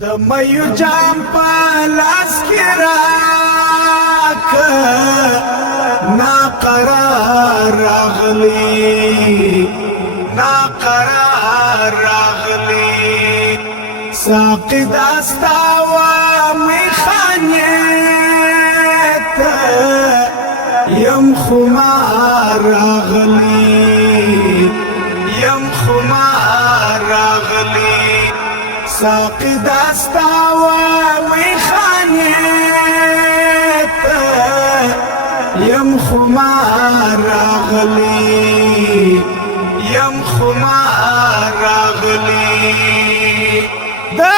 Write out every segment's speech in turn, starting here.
د مېو جام په لاس کې راک ناقرار راغلی ساقي داستا و میخانه ته یم خمار راغلی ساقي داستا و میخانه ته یم خمار راغلی دا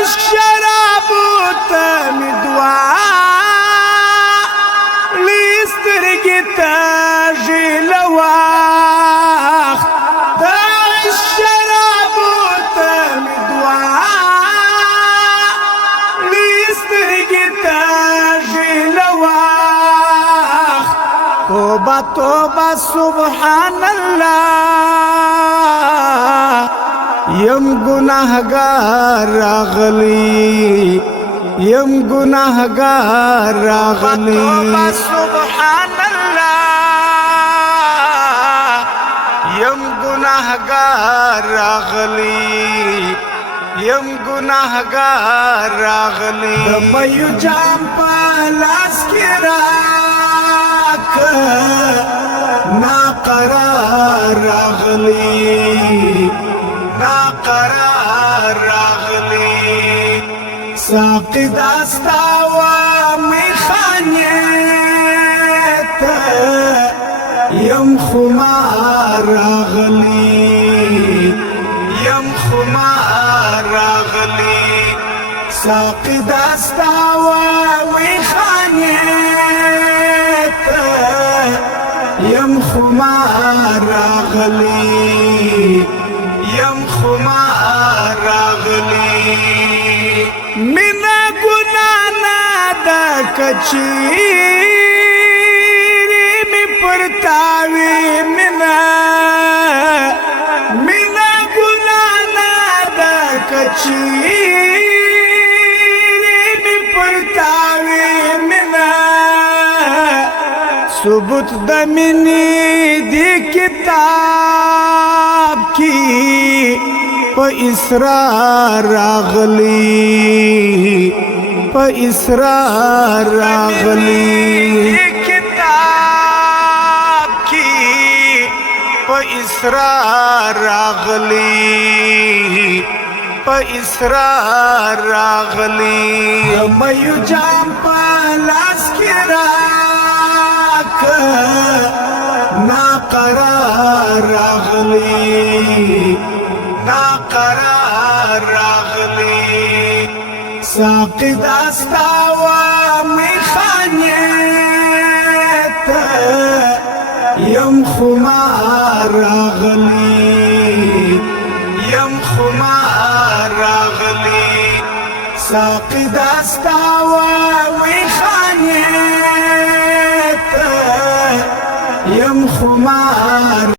عشق شرابو ته می دعا لیسترګې ته ژیله وخت دا عشق شرابو ته می دعا لیسترګې ته ژیله وخت توبه توبه سبحان الله یم گناہگار راغلی سبحان اللہ یم گناہگار راغلی د مېو جام په لاس کې راک ناقرار راغلی ساقي داستا و میخانه ته یم خمار راغلی ساقي داستا و میخانه ته یم خمار راغلی مینا گناہ نادا کچیری می پرتاوی مینا گناہ نادا کچیری می پرتاوی ثبوت د منی دی کتاب کی په اسرار راغلی کتاب کی په اسرار راغلی مېو جام په لاس کې راک ناقرار راغلی ساقي داستا و میخانه ته یم خمار راغلی ساقي داستا و میخانه ته یم خمار